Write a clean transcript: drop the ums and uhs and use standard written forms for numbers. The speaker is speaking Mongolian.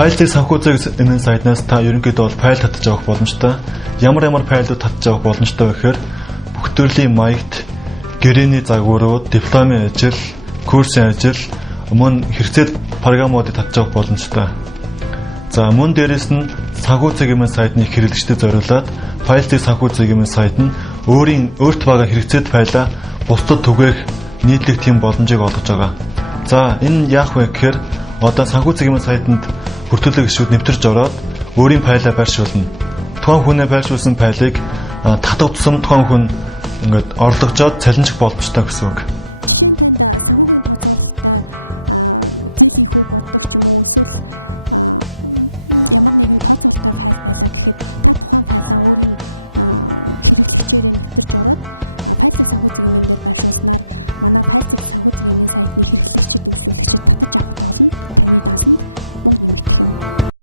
Файлыг санхүүцэг энэ сайтнаас та ерөнхийдөө бол файл татж авах боломжтой. Ямар файлууд татж авах боломжтой вэ гэхээр бүх төрлийн маягт гэрээний загварууд, дипломын ажил, курсын ажил, мөн хэрэгцээд програмуудыг татж авах боломжтой. За мөн дээрэс нь санхүүцгийн сайтны хэрэглэгчдэд зориулаад файлыг санхүүцгийн сайт нь өөрт байгаа хэрэгцээд файлаа бусдад түгээх нийтлэх тийм боломжийг олгож байгаа. За энэ яах вэ гэхээр одоо санхүүцгийн сайтанд бүртгүүлэг гишүүд нэвтэрч ороод өөрийн файлаа байршуулна. Тухайн хүнээ байршуулсан файлыг татах тусам тухайн хүн ингээд орлогожоод цалинжих боломжтой гэсэн үг.